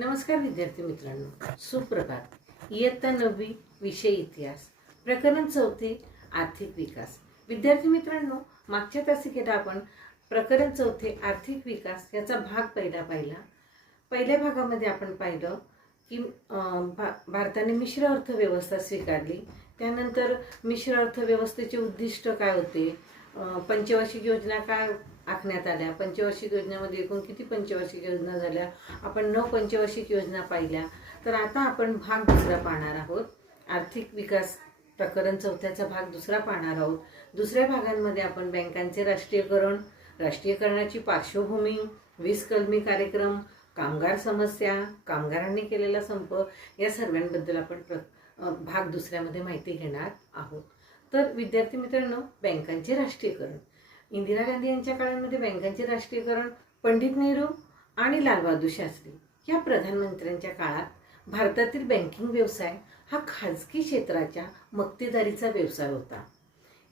नमस्कार विद्यार्थी मित्रांनो, सुप्रभात. इयत्ता 9वी विषय इतिहास, प्रकरण 4 आर्थिक विकास. विद्यार्थी मित्रांनो, मागच्या तासिकेत आपण प्रकरण 4 आर्थिक विकास याचा भाग पहिला पाहिला. पहिल्या भागामध्ये आपण पाहिलं की भारताने मिश्र अर्थव्यवस्था स्वीकारली. त्यानंतर मिश्र अर्थव्यवस्थेचे उद्दिष्ट काय होते, पंचवार्षिक योजना काय आखण्यात आल्या, पंचवार्षिक योजनेमध्ये एकूण किती पंचवार्षिक योजना झाल्या, आपण 9 पंचवार्षिक योजना पाहिल्या. तर आता आपण भाग दुसरा पाहणार आहोत. आर्थिक विकास प्रकरण 4चा भाग दुसरा पाहणार आहोत. दुसऱ्या भागांमध्ये आपण बँकांचे राष्ट्रीयकरण, राष्ट्रीयकरणाची पार्श्वभूमी, 20 कलमी कार्यक्रम, कामगार समस्या, कामगारांनी केलेला संप या सर्वांबद्दल आपण भाग दुसऱ्यामध्ये माहिती घेणार आहोत. तर विद्यार्थी मित्रांनो, बँकांचे राष्ट्रीयकरण. इंदिरा गांधी यांच्या काळामध्ये बँकांचे राष्ट्रीयकरण पंडित नेहरू आणि लालबहादूर शास्त्री या प्रधानमंत्र्यांच्या काळात भारतातील बँकिंग व्यवसाय हा खाजगी क्षेत्राच्या मक्तेदारीचा व्यवसाय होता.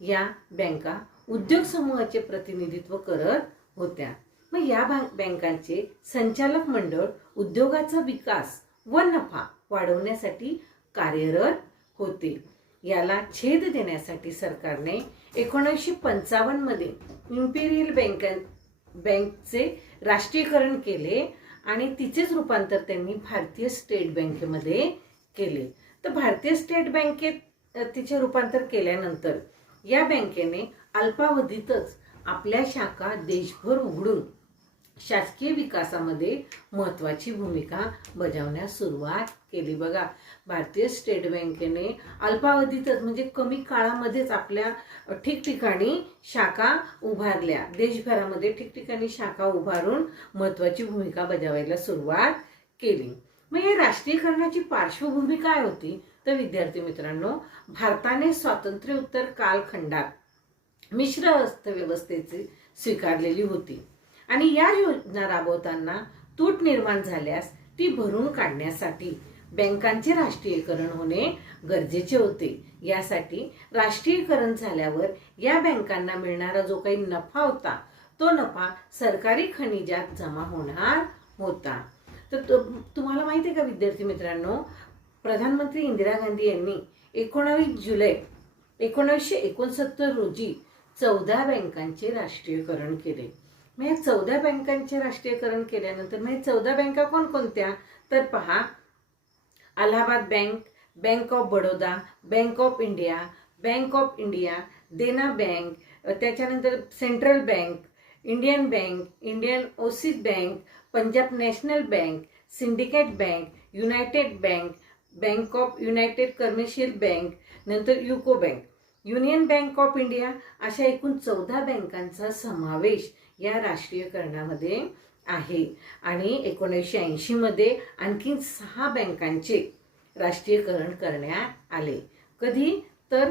या बँका उद्योग समूहाचे प्रतिनिधित्व करत होत्या. मग या बँकांचे संचालक मंडळ उद्योगाचा विकास व नफा वाढवण्यासाठी कार्यरत होते. याला छेद देण्यासाठी सरकारने 1955 मध्ये इम्पेरियल बँकचे राष्ट्रीयकरण केले आणि तिचेच रूपांतर त्यांनी भारतीय स्टेट बँकेमध्ये केले. तर भारतीय स्टेट बँकेत तिचे रूपांतर केल्यानंतर या बँकेने अल्पावधीतच आपल्या शाखा देशभर उघडून शासकीय विकासामध्ये महत्त्वाची भूमिका बजावण्यास सुरुवात केली. बघा, भारतीय स्टेट बँकेने अल्पावधीतच म्हणजे कमी काळामध्येच आपल्या ठिकठिकाणी शाखा उभारल्या, देशभरामध्ये ठिकठिकाणी शाखा उभारून महत्त्वाची भूमिका बजावायला सुरुवात केली. मग या राष्ट्रीयकरणाची पार्श्वभूमी काय होती, तर विद्यार्थी मित्रांनो, भारताने स्वातंत्र्योत्तर कालखंडात मिश्र अर्थव्यवस्थेची स्वीकारलेली होती आणि या योजना राबवताना तूट निर्माण झाल्यास ती भरून काढण्यासाठी बँकांचे राष्ट्रीयकरण होणे गरजेचे होते. यासाठी राष्ट्रीयकरण झाल्यावर या बँकांना मिळणारा जो काही नफा होता तो नफा सरकारी खनिजात जमा होणार होता. तर तुम्हाला माहिती आहे का विद्यार्थी मित्रांनो, प्रधानमंत्री इंदिरा गांधी यांनी 19 जुलै 1969 रोजी 14 बँकांचे राष्ट्रीयकरण केले. मग या 14 बँकांचे राष्ट्रीयकरण केल्यानंतर मग 14 बँका कोणकोणत्या, तर पहा, Allahabad bank, bank of Baroda, bank of India, Dena bank, त्याच्यानंतर central bank, Indian bank, Indian overseas bank, Punjab national bank, syndicate bank, united bank, bank of united commercial bank, नंतर UCO bank, union bank of India, अशा एकूण 14 बँकांचा समावेश या राष्ट्रीयकरणामध्ये आहे. आणि 1980 मध्ये आणखी 6 बँकांचे राष्ट्रीयकरण करण्यात आले. कधी, तर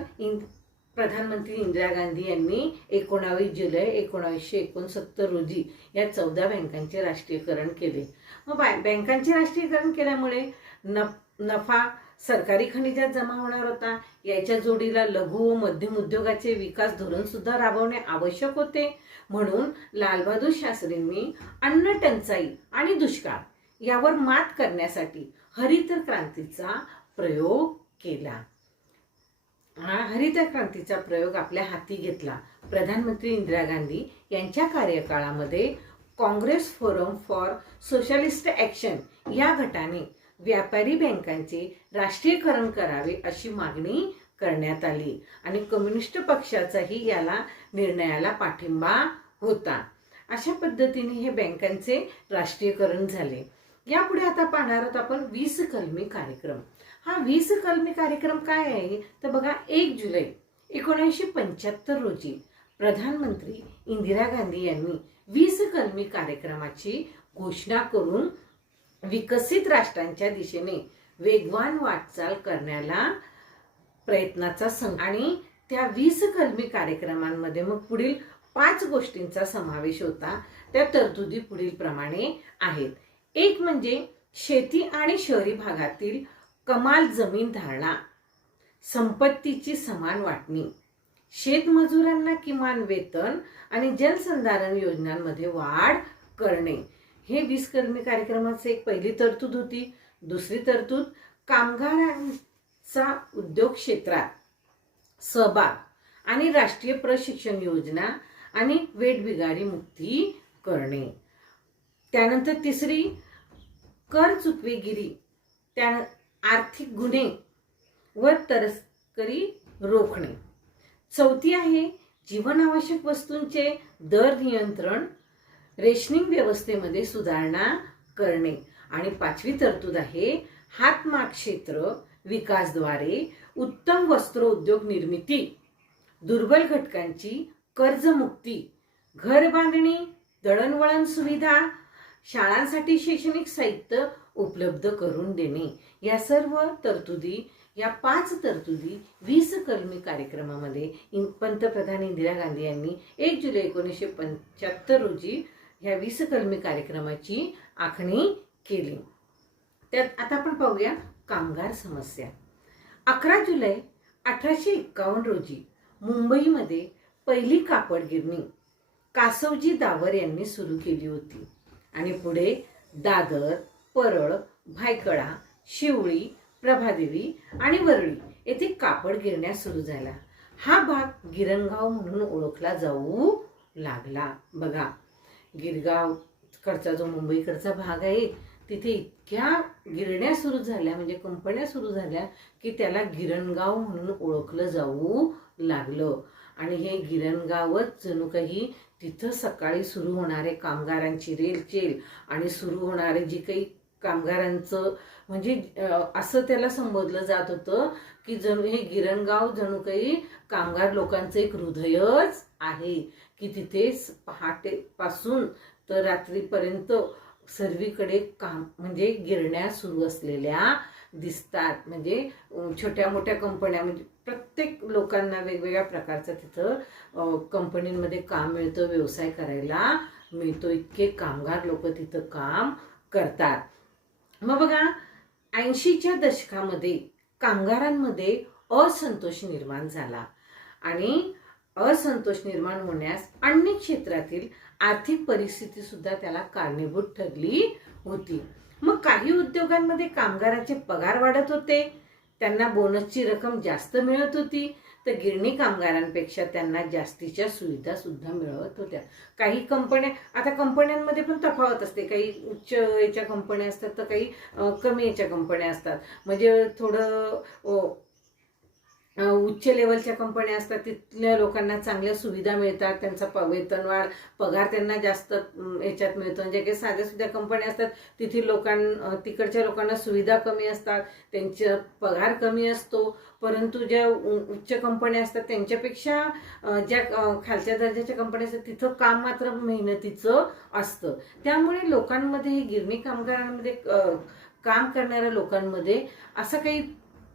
प्रधानमंत्री इंदिरा गांधी यांनी 19 जुलै 1969 रोजी या 14 बँकांचे राष्ट्रीयकरण केले. मग बँकांचे राष्ट्रीयकरण केल्यामुळे नफा सरकारी खनिजात जमा होणार होता. याच्या जोडीला लघु व मध्यम उद्योगाचे विकास धोरण सुद्धा राबवणे आवश्यक होते. म्हणून लालबहादूर शास्त्रींनी अन्न टंचाई आणि दुष्काळ यावर मात करण्यासाठी हरित क्रांतीचा प्रयोग केला. हरित क्रांतीचा प्रयोग आपल्या हाती घेतला. प्रधानमंत्री इंदिरा गांधी यांच्या कार्यकाळामध्ये Congress forum for socialist action या गटाने व्यापारी बँकांचे राष्ट्रीयकरण करावे अशी मागणी करण्यात आली आणि कम्युनिस्ट पक्षाचाही याला निर्णयाला पाठिंबा होता. अशा पद्धतीने हे बँकांचे राष्ट्रीयकरण झाले. यापुढे आता पाहणार आहोत आपण 20 कलमी कार्यक्रम. हा 20 कलमी कार्यक्रम काय आहे, तर बघा, 1 जुलै 1975 रोजी प्रधानमंत्री इंदिरा गांधी यांनी 20 कलमी कार्यक्रमाची घोषणा करून विकसित राष्ट्रांच्या दिशेने वेगवान वाटचाल करण्याला प्रयत्नाचा संघ आणि त्या 20 कलमी कार्यक्रमांमध्ये मग पुढील 5 गोष्टींचा समावेश होता. त्या तरतुदी पुढील प्रमाणे आहेत. एक म्हणजे शेती आणि शहरी भागातील कमाल जमीन धारणा, संपत्तीची समान वाटणी, शेतमजुरांना किमान वेतन आणि जलसंधारण योजनांमध्ये वाढ करणे. हे 20 कलमी कार्यक्रमाची एक पहिली तरतूद होती. दुसरी तरतूद कामगारांचा उद्योग क्षेत्रात सहभाग आणि राष्ट्रीय प्रशिक्षण योजना आणि वेठबिगारी मुक्ती करणे. त्यानंतर तिसरी कर चुकवेगिरी, त्या आर्थिक गुन्हे व तस्करी रोखणे. चौथी आहे जीवनावश्यक वस्तूंचे दर नियंत्रण, रेशनिंग व्यवस्थेमध्ये सुधारणा करणे. आणि पाचवी तरतूद आहे हातमाग क्षेत्र विकासद्वारे उत्तम वस्त्रोद्योग निर्मिती, दुर्बल घटकांची कर्जमुक्ती, घर बांधणी, दळणवळण सुविधा, शाळांसाठी शैक्षणिक साहित्य उपलब्ध करून देणे. या सर्व तरतुदी, या 5 तरतुदी 20 कलमी कार्यक्रमामध्ये पंतप्रधान इंदिरा गांधी यांनी 1 जुलै 1975 रोजी ह्या 20 कलमी कार्यक्रमाची आखणी केली. त्यात आता आपण पाहूया कामगार समस्या. 11 जुलै 1851 रोजी मुंबईमध्ये पहिली कापड गिरणी कासवजी दावर यांनी सुरू केली होती आणि पुढे दादर, परळ, भायखळा, शिवळी, प्रभादेवी आणि वरळी येथे कापड गिरण्या सुरू झाल्या. हा भाग गिरणगाव म्हणून ओळखला जाऊ लागला. बघा, गिरगाव कडचा जो मुंबईकडचा भाग आहे तिथे इतक्या गिरण्या सुरू झाल्या, म्हणजे कंपन्या सुरू झाल्या की त्याला गिरणगाव म्हणून ओळखलं जाऊ लागलं. आणि हे गिरणगावच जणू काही तिथं सकाळी सुरू होणारे कामगारांची रेलचेल आणि सुरू होणारे जी काही कामगारांचं, म्हणजे असं त्याला संबोधलं जात होतं की जणू हे गिरणगाव जणू काही कामगार लोकांचं एक हृदयच आहे की तिथे पहाटेपासून तर रात्रीपर्यंत सर्वीकडे काम, म्हणजे गिरण्या सुरू असलेल्या दिसतात. म्हणजे छोट्या मोठ्या कंपन्या, म्हणजे प्रत्येक लोकांना वेगवेगळ्या प्रकारचं तिथं कंपनीमध्ये काम मिळतं, व्यवसाय करायला मिळतो. इतके कामगार लोक तिथं काम करतात. मग बघा, 80च्या दशकामध्ये कामगारांमध्ये असंतोष निर्माण झाला आणि असंतोष निर्माण होण्यास अन्य क्षेत्रातील आर्थिक परिस्थिती सुद्धा त्याला कारणीभूत ठरली होती. मग काही उद्योगांमध्ये कामगारांचे पगार वाढत होते, त्यांना बोनसची रक्कम जास्त मिळत होती, तर गिरणी कामगारांपेक्षा त्यांना जास्तीच्या सुविधा सुद्धा मिळत होत्या. काही कंपन्या, आता कंपन्यांमध्ये पण तफावत असते, काही उच्च याच्या कंपन्या असतात तर काही कमी याच्या कंपन्या असतात. म्हणजे थोडं उच्च लेवलच्या कंपन्या असतात, तिथल्या लोकांना चांगल्या सुविधा मिळतात, त्यांचा वेतनवाढ, पगार त्यांना जास्त याच्यात मिळतो. म्हणजे काही साध्या सुध्या कंपन्या असतात तिथील तिकडच्या लोकांना सुविधा कमी असतात, त्यांचा पगार कमी असतो. परंतु ज्या उच्च कंपन्या असतात त्यांच्यापेक्षा ज्या खालच्या दर्जाच्या कंपन्या असतात तिथं काम मात्र मेहनतीचं असतं. त्यामुळे लोकांमध्ये, हे गिरणी कामगारांमध्ये काम करणाऱ्या लोकांमध्ये असा काही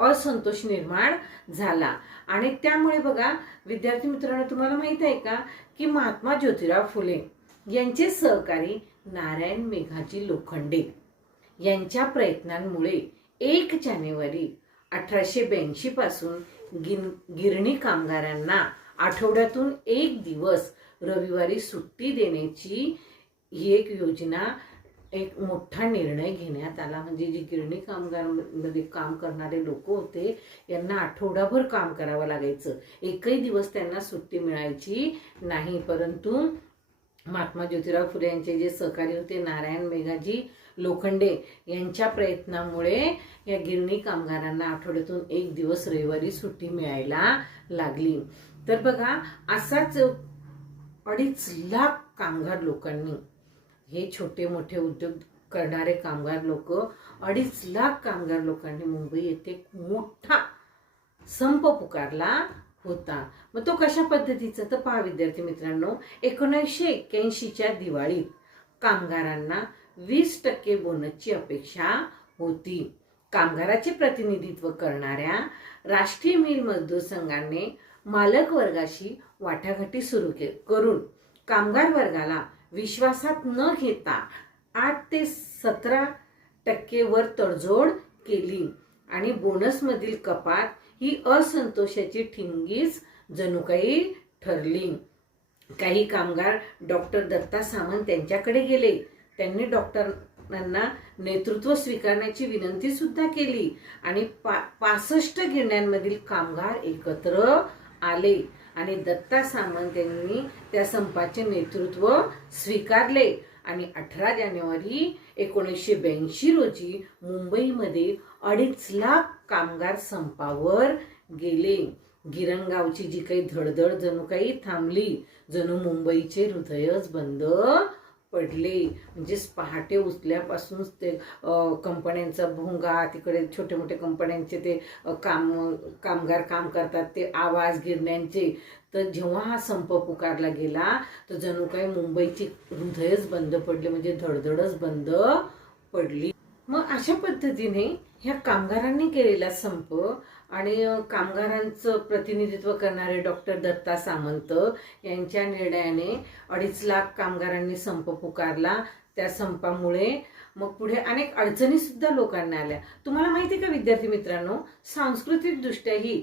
असंतोष निर्माण झाला. आणि त्यामुळे बघा विद्यार्थी मित्रांनो, तुम्हाला माहित आहे का की महात्मा ज्योतिराव फुले यांचे सहकारी नारायण मेघाजी लोखंडे यांच्या प्रयत्नांमुळे 1 जानेवारी 1882 पासून गिरणी कामगारांना आठवड्यातून 1 दिवस रविवारी सुट्टी देण्याची ही एक योजना, एक मोठा निर्णय घेण्यात आला. म्हणजे जे गिरणी कामगारांमध्ये काम करणारे लोक होते यांना आठवडाभर काम करावं लागायचं, एकही दिवस त्यांना सुट्टी मिळायची नाही. परंतु महात्मा ज्योतिराव फुले यांचे जे सहकारी होते नारायण मेघाजी लोखंडे यांच्या प्रयत्नामुळे या गिरणी कामगारांना आठवड्यातून 1 दिवस रविवारी सुट्टी मिळायला लागली. तर बघा, असाच 2.5 लाख कामगार लोकांनी, हे छोटे मोठे उद्योग करणारे कामगार लोक, 2.5 लाख कामगार लोकांनी मुंबई येथे मोठा संप पुकारला होता. मग तो कशा पद्धतीचा, तर पहा विद्यार्थी मित्रांनो, 1981च्या दिवाळीत कामगारांना 20% बोनसची अपेक्षा होती. कामगाराचे प्रतिनिधित्व करणाऱ्या राष्ट्रीय मिल मजदूर संघाने मालक वर्गाशी वाटाघाटी सुरू करून कामगार वर्गाला विश्वासात न घेता 8 ते 17% वर तडजोड केली आणि बोनसमधील कपात ही असंतोषाची ठिणगीच जणू काही ठरली. काही कामगार डॉक्टर दत्ता सामंत यांच्याकडे गेले, त्यांनी डॉक्टरांना नेतृत्व स्वीकारण्याची विनंती सुद्धा केली आणि 65 गिरण्यांमधील कामगार एकत्र आले आणि दत्ता सामंत यांनी त्या संपाचे नेतृत्व स्वीकारले आणि 18 जानेवारी 1982 रोजी मुंबईमध्ये 2.5 लाख कामगार संपावर गेले. गिरणगावची जी काही धडधड जणू काही थांबली, जणू मुंबईचे हृदयच बंद पडले. म्हणजेच पहाटे उचल्यापासून ते कंपन्यांचा भोंगा, तिकडे छोटे मोठे कंपन्यांचे ते कामगार काम करतात ते आवाज गिरण्यांचे. तर जेव्हा हा संप पुकारला गेला तर जणू काही मुंबईची हृदयच बंद पडले, म्हणजे धडधडच बंद पडली. मग अशा पद्धतीने ह्या कामगारांनी केलेला संप आणि कामगारांचं प्रतिनिधित्व करणारे डॉक्टर दत्ता सामंत यांच्या निर्णयाने 2.5 लाख कामगारांनी संप पुकारला. त्या संपामुळे मग पुढे अनेक अडचणी सुद्धा लोकांना आल्या. तुम्हाला माहिती आहे का विद्यार्थी मित्रांनो, सांस्कृतिक दृष्ट्याही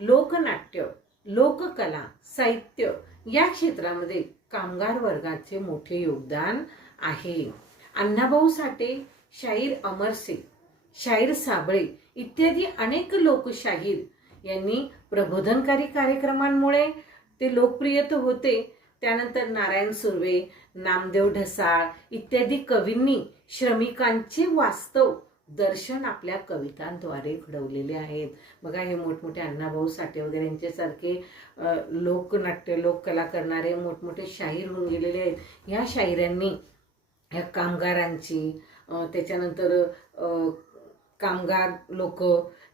लोकनाट्य, लोककला, साहित्य या क्षेत्रामध्ये कामगार वर्गाचे मोठे योगदान आहे. अण्णाभाऊ साठे, शाहीर अमरसिंग, शाहीर साबळे इत्यादी अनेक लोकशाहीर यांनी प्रबोधनकारी कार्यक्रमांमुळे ते लोकप्रिय तर होते. त्यानंतर नारायण सुर्वे, नामदेव ढसाळ इत्यादी कवींनी श्रमिकांचे वास्तव दर्शन आपल्या कवितांद्वारे घडवलेले आहेत. बघा, हे मोठमोठे अण्णाभाऊ साठे वगैरे यांच्यासारखे लोकनाट्य, लोककला करणारे मोठमोठे शाहीर होऊन गेलेले आहेत. ह्या शाहिरांनी ह्या कामगारांची, त्याच्यानंतर कामगार लोक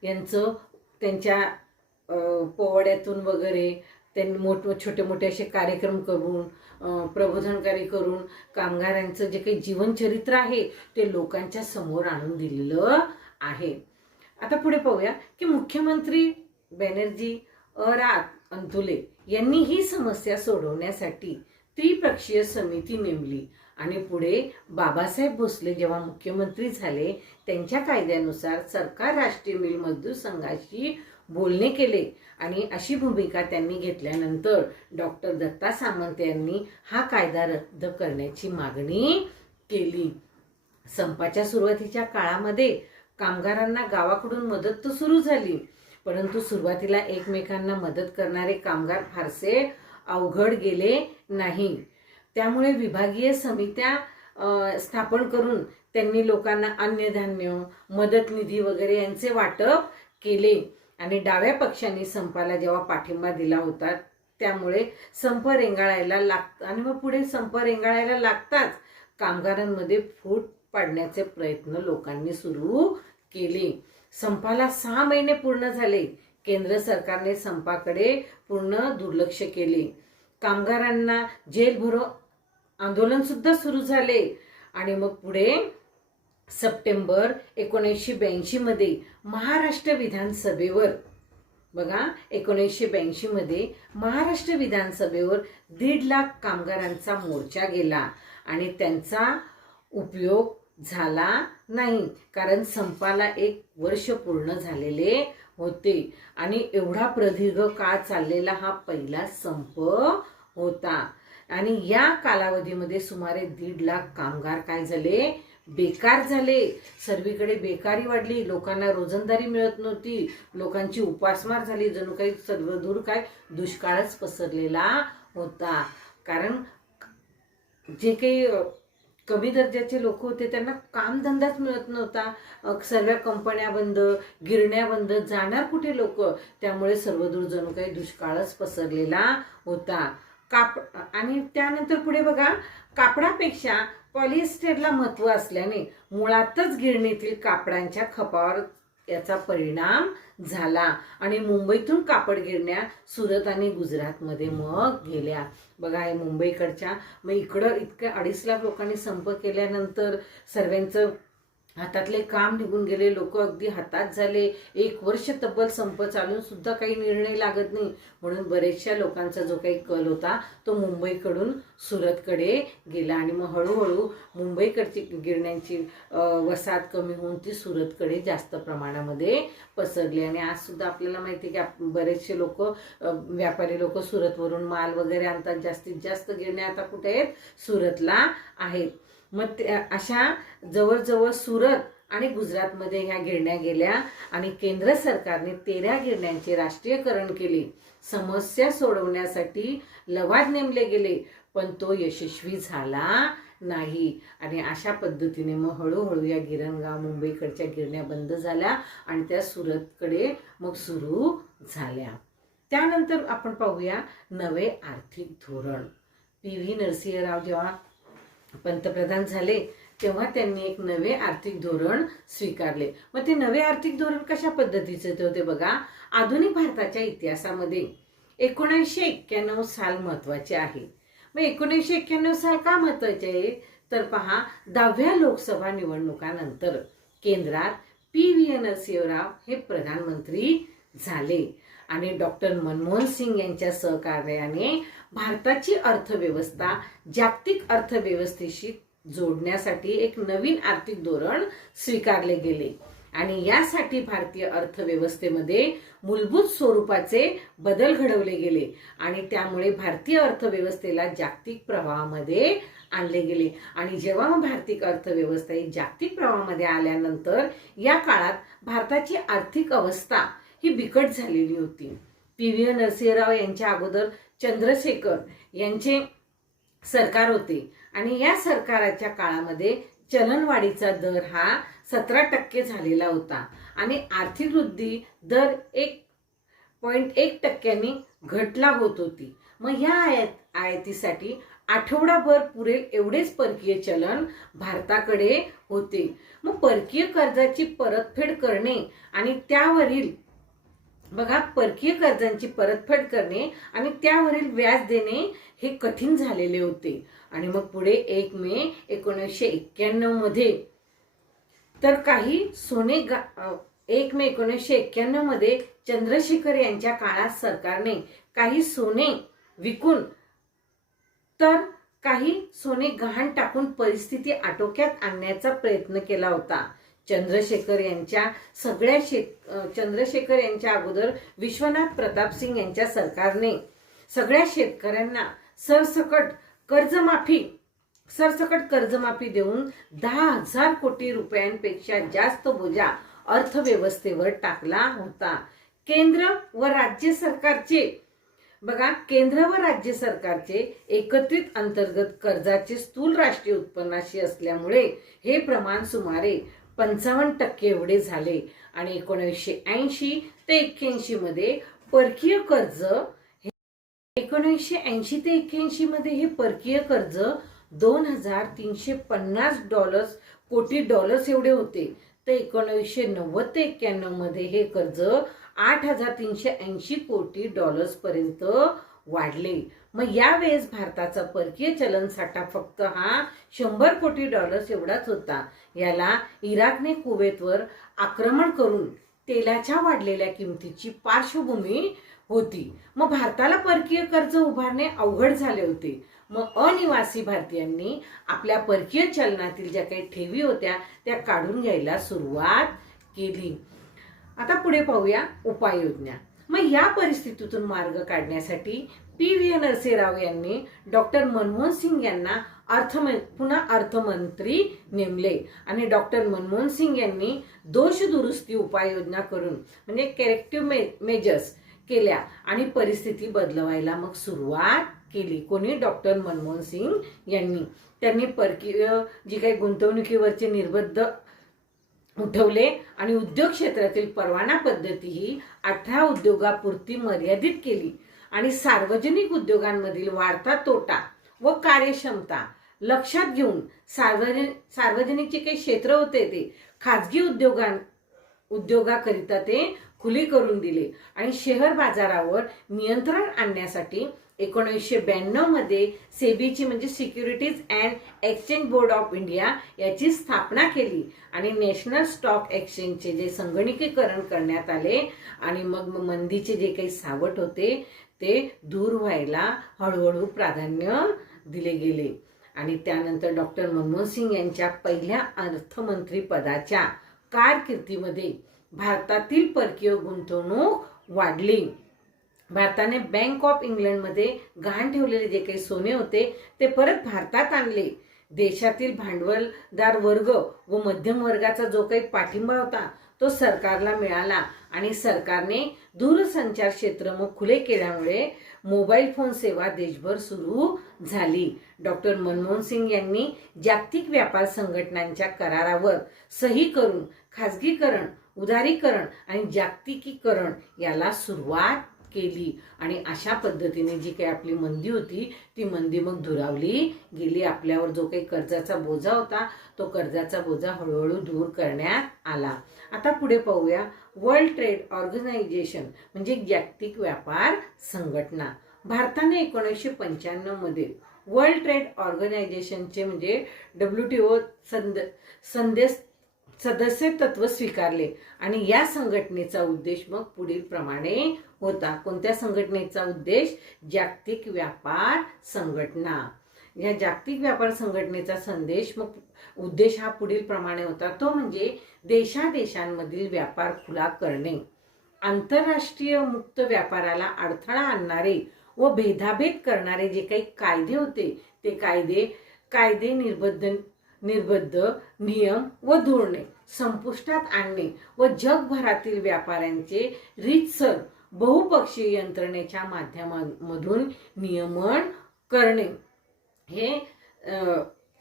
यांचं त्यांच्या पोवाड्यातून वगैरे त्यांनी छोटे मोठे असे कार्यक्रम करून, प्रबोधनकारी करून कामगारांचं जे काही जीवनचरित्र आहे ते लोकांच्या समोर आणून दिलेलं आहे. आता पुढे पाहूया की मुख्यमंत्री बॅनर्जी अंतुले यांनी ही समस्या सोडवण्यासाठी त्रिपक्षीय समिती नेमली आणि पुढे बाबासाहेब भोसले जेव्हा मुख्यमंत्री झाले त्यांच्या कायद्यानुसार सरकार राष्ट्रीय मिल मजदूर संघाशी बोलणे केले आणि अशी भूमिका त्यांनी घेतल्यानंतर डॉक्टर दत्ता सामंत यांनी हा कायदा रद्द करण्याची मागणी केली. संपाच्या सुरुवातीच्या काळामध्ये कामगारांना गावाकडून मदत तर सुरू झाली, परंतु सुरुवातीला एकमेकांना मदत करणारे कामगार फारसे अवघड गेले नाही. त्यामुळे विभागीय समित्या स्थापन करून त्यांनी लोकांना अन्नधान्य, मदत निधी वगैरे यांचे वाटप केले आणि डाव्या पक्षांनी संपाला जेव्हा पाठिंबा दिला होता त्यामुळे संप रेंगाळायला आणि मग पुढे संप रेंगाळायला लागताच कामगारांमध्ये फूट पाडण्याचे प्रयत्न लोकांनी सुरू केले. संपाला 6 महिने पूर्ण झाले. केंद्र सरकारने संपाकडे पूर्ण दुर्लक्ष केले. कामगारांना जेल भरो आंदोलन सुद्धा सुरू झाले आणि मग पुढे सप्टेंबर 1982 मध्ये महाराष्ट्र विधानसभेवर, बघा 1982 मध्ये महाराष्ट्र विधानसभेवर 1.5 लाख कामगारांचा मोर्चा गेला आणि त्यांचा उपयोग झाला नाही, कारण संपाला 1 वर्ष पूर्ण झालेले होते आणि एवढा प्रदीर्घ काळ चाललेला हा पहिला संप होता आणि या कालावधीमध्ये सुमारे 1.5 लाख कामगार काय झाले, बेकार झाले. सर्वीकडे बेकारी वाढली, लोकांना रोजंदारी मिळत नव्हती, लोकांची उपासमार झाली, जणू काही सर्वदूर काय दुष्काळच पसरलेला होता. कारण जे काही कमी दर्जाचे लोक होते त्यांना कामधंदाच मिळत नव्हता. सर्व कंपन्या बंद, गिरण्या बंद, जाणार कुठे लोक, त्यामुळे सर्वदूर जणू काही दुष्काळच पसरलेला होता. आणि त्यानंतर पुढे बघा, कापडापेक्षा पॉलिएस्टरला महत्त्व असल्याने मुळातच गिरणीतील कापडांच्या खपावर याचा परिणाम झाला आणि मुंबईतून कापड गिरण्या सुरत आणि गुजरातमध्ये मग गेल्या. बघा, हे मुंबईकडच्या, मग इकडं इतक्या 2.5 लाख लोकांनी संप केल्यानंतर सर्वांचं हातातले काम निघून गेले, लोक अगदी हातात झाले. 1 वर्ष तब्बल संप चालून सुद्धा काही निर्णय लागत नाही, म्हणून बरेचशा लोकांचा जो काही कल होता तो मुंबईकडून सुरतकडे गेला आणि मग हळूहळू मुंबईकडची गिरण्यांची वसाहत कमी होऊन ती सुरतकडे जास्त प्रमाणामध्ये पसरली. आणि आज सुद्धा आपल्याला माहिती आहे की बरेचसे लोक, व्यापारी लोक सुरतवरून माल वगैरे आणतात. जास्तीत जास्त गिरण्या आता कुठे आहेत, सुरतला आहेत. मग अशा जवळजवळ सुरत आणि गुजरातमध्ये ह्या गिरण्या गेल्या आणि केंद्र सरकारने 13 गिरण्यांचे राष्ट्रीयकरण केले. समस्या सोडवण्यासाठी लवाद नेमले गेले, पण तो यशस्वी झाला नाही. आणि अशा पद्धतीने मग हळूहळू या गिरणगाव मुंबईकडच्या गिरण्या बंद झाल्या आणि त्या सुरतकडे मग सुरू झाल्या. त्यानंतर आपण पाहूया नवे आर्थिक धोरण. PV नरसिंहराव जेव्हा पंतप्रधान झाले तेव्हा त्यांनी एक नवे आर्थिक धोरण स्वीकारले. मग ते नवे आर्थिक धोरण कशा पद्धतीचे होते बघा. आधुनिक भारताच्या इतिहासामध्ये 1991 साल महत्वाचे आहे. मग 1991 साल का महत्वाचे आहे तर पहा, 10व्या लोकसभा निवडणुकानंतर केंद्रात PV नरसिंहराव हे प्रधानमंत्री झाले आणि डॉक्टर मनमोहन सिंग यांच्या सहकार्याने भारताची अर्थव्यवस्था जागतिक अर्थव्यवस्थेशी जोडण्यासाठी एक नवीन आर्थिक धोरण स्वीकारले गेले आणि यासाठी भारतीय अर्थव्यवस्थेमध्ये मूलभूत स्वरूपाचे बदल घडवले गेले आणि त्यामुळे भारतीय अर्थव्यवस्थेला जागतिक प्रवाहामध्ये आणले गेले. आणि जेव्हा भारतीय अर्थव्यवस्था ही जागतिक प्रवाहामध्ये आल्यानंतर या काळात भारताची आर्थिक अवस्था ही बिकट झालेली होती. PV नरसिंहराव यांच्या अगोदर चंद्रशेखर यांचे सरकार होते आणि या सरकाराच्या काळामध्ये चलनवाढीचा दर हा 17% झालेला होता आणि आर्थिक वृद्धी दर 1.1% घटला होत होती. मग या आयातीसाठी आठवडाभर पुरेल एवढेच परकीय चलन भारताकडे होते. मग परकीय कर्जाची परतफेड करणे आणि त्यावरील बघा, परकीय कर्जांची परतफेड करणे आणि त्यावरील व्याज देणे हे कठीण झालेले होते. आणि मग पुढे 1 मे 1991 मध्ये तर काही सोने 1 मे 1991 मध्ये चंद्रशेखर यांच्या काळात सरकारने काही सोने विकून तर काही सोने गहाण टाकून परिस्थिती आटोक्यात आणण्याचा प्रयत्न केला होता. चंद्रशेखर यांच्या अगोदर विश्वनाथ प्रताप सिंग यांच्या सरकारने सगळ्या शेतकऱ्यांना सरसकट कर्जमाफी देऊन 10,000 कोटी रुपयांपेक्षा जास्त बोजा अर्थव्यवस्थेवर टाकला होता. केंद्र व राज्य सरकारचे एकत्रित अंतर्गत कर्जाचे स्थूल राष्ट्रीय उत्पन्नाशी असल्यामुळे हे प्रमाण सुमारे 55% एवढे झाले आणि 1980 ते 81 मध्ये परकीय कर्ज 1980 ते 81 मध्ये हे परकीय कर्ज $2,350 कोटी एवढे होते. तर 1990 ते 91 मध्ये हे कर्ज $8,380 कोटी पर्यंत वाढले. मग यावेळेस भारताचा परकीय चलन साठा फक्त हा $100 कोटी एवढाच होता. याला इराकने कुवेतवर आक्रमण करून तेलाच्या वाढलेल्या किमतीची पार्श्वभूमी होती. मग भारताला परकीय कर्ज उभारणे अवघड झाले होते. मग अनिवासी भारतीयांनी आपल्या परकीय चलनातील ज्या काही ठेवी होत्या त्या काढून घ्यायला सुरुवात केली. आता पुढे पाहूया उपाययोजना. मग या परिस्थितीतून मार्ग काढण्यासाठी PV नरसिंहराव यांनी डॉक्टर मनमोहन सिंग यांना पुन्हा अर्थमंत्री नेमले आणि डॉक्टर मनमोहन सिंग यांनी दोष दुरुस्ती उपाययोजना करून म्हणजे करेक्टिव्ह मेजर्स केल्या आणि परिस्थिती बदलवायला मग सुरुवात केली. कोणी? डॉक्टर मनमोहन सिंग यांनी. त्यांनी परकीय जी काही गुंतवणुकीवरचे निर्बंध उठवले आणि उद्योग क्षेत्रातील परवाना पद्धती ही 18 उद्योगापुरती मर्यादित केली आणि सार्वजनिक उद्योगांमधील वाढता तोटा व कार्यक्षमता लक्षात घेऊन सार्वजनिक जे काही क्षेत्र होते ते खाजगी उद्योगाकरिता ते खुली करून दिले आणि शेअर बाजारावर नियंत्रण आणण्यासाठी 1992 मध्ये सेबीची म्हणजे securities and exchange board of India याची स्थापना केली आणि नॅशनल स्टॉक एक्सचेंजचे जे संगणकीकरण करण्यात आले आणि मग मंदीचे जे काही सावट होते ते दूर व्हायला हळूहळू प्राधान्य दिले गेले. आणि त्यानंतर डॉक्टर मनमोहन सिंग यांच्या पहिल्या अर्थमंत्री पदाच्या कारकिर्दीमध्ये भारतातील परकीय गुंतवणूक वाढली. भारताने बँक ऑफ इंग्लंडमध्ये गहाण ठेवलेले जे काही सोने होते ते परत भारतात आणले. देशातील भांडवलदार वर्ग व मध्यम वर्गाचा जो काही पाठिंबा होता तो सरकारला मिळाला आणि सरकारने दूरसंचार क्षेत्र मग खुले केल्यामुळे मोबाईल फोन सेवा देशभर सुरू झाली. डॉक्टर मनमोहन सिंग यांनी जागतिक व्यापार संघटनांच्या करारावर सही करून खाजगीकरण, उदारीकरण आणि जागतिकीकरण याला सुरुवात केली आणि अशा पद्धतीने जी काही आपली मंदी होती ती मंदी मग दुरावली गेली. आपल्यावर जो काही कर्जाचा बोजा होता तो कर्जाचा बोजा हळूहळू दूर करण्यात आला. आता पुढे पाहूया वर्ल्ड ट्रेड ऑर्गनायझेशन म्हणजे जागतिक व्यापार संघटना. भारताने 1995 मध्ये वर्ल्ड ट्रेड ऑर्गनायझेशनचे म्हणजे WTO सदस्यत्व स्वीकारले आणि या संघटनेचा उद्देश मग पुढील प्रमाणे होता. कोणत्या संघटनेचा उद्देश? जागतिक व्यापार संघटना. या जागतिक व्यापार संघटनेचा संदेश मग उद्देश हा पुढील प्रमाणे होता. तो म्हणजे देशांमधील व्यापार खुला करणे, आंतरराष्ट्रीय मुक्त व्यापाराला अडथळा आणणारे व भेदाभेद करणारे जे काही कायदे होते ते कायदे निर्बंध नियम व धोरणे संपुष्टात आणणे व जगभरातील व्यापाऱ्यांचे रीतसर बहुपक्षीय यंत्रणेच्या माध्यमामधून नियमन करणे हे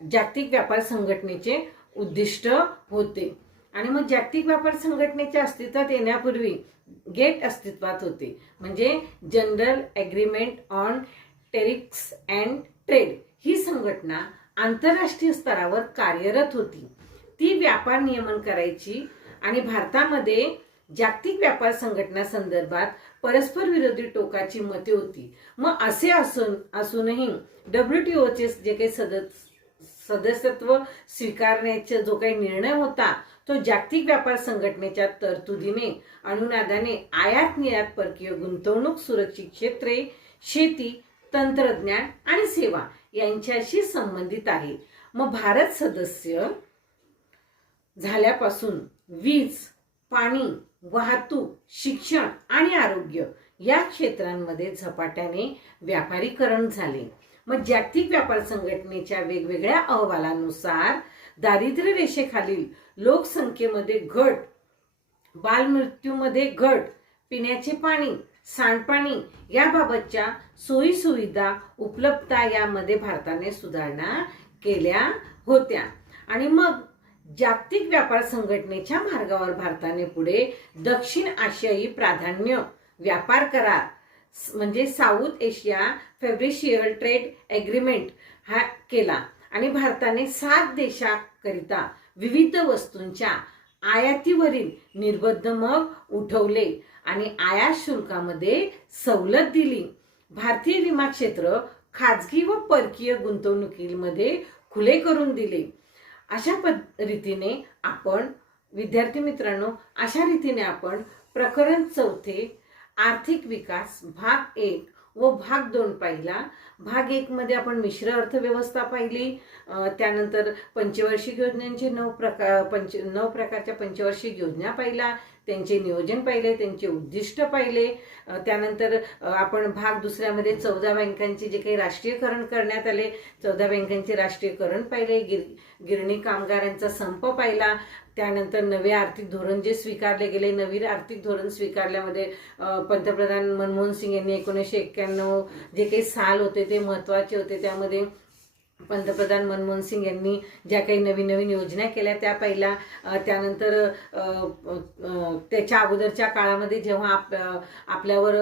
जागतिक व्यापार संघटनेचे उद्दिष्ट होते. आणि मग जागतिक व्यापार संघटनेच्या अस्तित्वात येण्यापूर्वी गेट अस्तित्वात होते म्हणजे general agreement on tariffs and trade. ही संघटना आंतरराष्ट्रीय स्तरावर कार्यरत होती. ती व्यापार नियमन करायची आणि भारतामध्ये जागतिक व्यापार संघटना संदर्भात परस्पर विरोधी टोकाची मते होती. मग असे असूनही WTOचे जे काही सदस्यत्व स्वीकारण्याचा जो काही निर्णय होता तो जागतिक व्यापार संघटनेच्या तरतुदीने अनुदानाने आयात निर्यात परकीय गुंतवणूक, सुरक्षित क्षेत्रे, शेती, तंत्रज्ञान आणि सेवा यांच्याशी संबंधित आहे. मग भारत सदस्य झाल्यापासून वीज, पाणी, वाहतूक, शिक्षण आणि आरोग्य या क्षेत्रांमध्ये झपाट्याने व्यापारीकरण झाले. मग जागतिक व्यापार संघटनेच्या वेगवेगळ्या अहवालानुसार दारिद्र्य रेषेखालील लोकसंख्येमध्ये घट, बालमृत्यूमध्ये घट, पिण्याचे पाणी, सांडपाणी याबाबतच्या सोयीसुविधा उपलब्धता यामध्ये भारताने सुधारणा केल्या होत्या. आणि मग जागतिक व्यापार संघटनेच्या मार्गावर भारताने पुढे दक्षिण आशियाई प्राधान्य व्यापार करार म्हणजे साऊथ एशिया फेव्हरिशियल ट्रेड एग्रीमेंट हा केला आणि भारताने 7 देशांकरिता विविध वस्तूंच्या आयातीवरील निर्बंध मग उठवले आणि आयात शुल्कामध्ये सवलत दिली. भारतीय विमा क्षेत्र खाजगी व परकीय गुंतवणुकीमध्ये खुले करून दिले. अशा रीतीने आपण विद्यार्थी मित्रांनो आपण प्रकरण 4 आर्थिक विकास भाग 1 व भाग 2 पाहिला. भाग 1 मध्ये आपण मिश्र अर्थव्यवस्था पाहिली, त्यानंतर पंचवार्षिक योजनांचे 9 प्रकारच्या पंचवार्षिक योजना पाहिला, त्यांचे नियोजन पाहिले, त्यांचे उद्दिष्ट पाहिले. त्यानंतर आपण भाग 2 मध्ये 14 बँकांचे जे काही राष्ट्रीयकरण करण्यात आले 14 बँकांचे राष्ट्रीयकरण पाहिले, गिरणी कामगारांचा संप पाहिला. त्यानंतर नवे आर्थिक धोरण जे स्वीकारले गेले, नवीन आर्थिक धोरण स्वीकारल्यामध्ये पंतप्रधान मनमोहन सिंग यांनी 1991 जे काही साल होते ते महत्त्वाचे होते. त्यामध्ये पंतप्रधान मनमोहन सिंग यांनी ज्या काही नवीन योजना केल्या त्या पहिल्या. त्यानंतर त्याच्या अगोदरच्या काळामध्ये जेव्हा आपल्यावर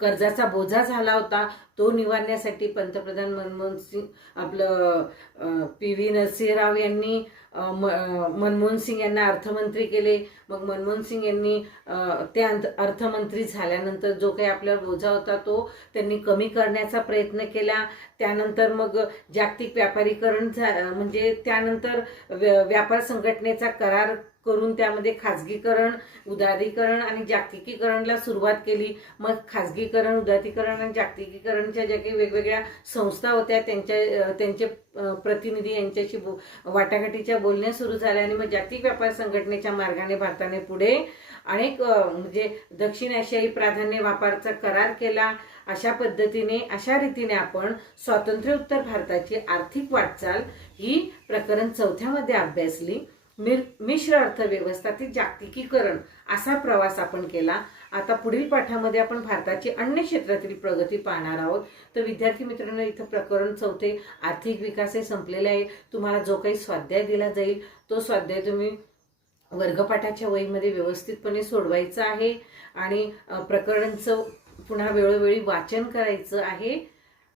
कर्जाचा बोजा झाला होता तो निवारण्यासाठी पंतप्रधान मनमोहन सिंग PV नरसिंह राव यांनी मनमोहन सिंग यांना अर्थमंत्री केले. मग मनमोहन सिंग यांनी ते अर्थमंत्री झाल्यानंतर जो काही आपल्यावर बोजा होता तो त्यांनी कमी करण्याचा प्रयत्न केला. त्यानंतर मग जागतिक व्यापारीकरण म्हणजे त्यानंतर व्यापार संघटनेचा करार करून त्यामध्ये खाजगीकरण, उदारीकरण आणि जागतिकीकरणला सुरुवात केली. मग खाजगीकरण, उदारीकरण आणि जागतिकीकरणच्या ज्या काही वेगवेगळ्या संस्था होत्या त्यांचे प्रतिनिधी यांच्याशी वाटाघाटीच्या बोलण्या सुरू झाल्या आणि मग जागतिक व्यापार संघटनेच्या मार्गाने भारताने पुढे अनेक म्हणजे दक्षिण आशियाई प्राधान्य व्यापाराचा करार केला. अशा पद्धतीने अशा रीतीने आपण स्वातंत्र्योत्तर भारताची आर्थिक वाटचाल ही प्रकरण 4 मध्ये अभ्यासली. मिश्र अर्थव्यवस्थातील जागतिकीकरण असा प्रवास आपण केला. आता पुढील पाठामध्ये आपण भारताची अन्य क्षेत्रातील प्रगती पाहणार आहोत. तर विद्यार्थी मित्रांनो, इथं प्रकरण 4 आर्थिक विकास हे संपलेले आहे. तुम्हाला जो काही स्वाध्याय दिला जाईल तो स्वाध्याय तुम्ही वर्गपाठाच्या वहीमध्ये व्यवस्थितपणे सोडवायचा आहे आणि प्रकरणचं पुन्हा वेळोवेळी वाचन करायचं आहे.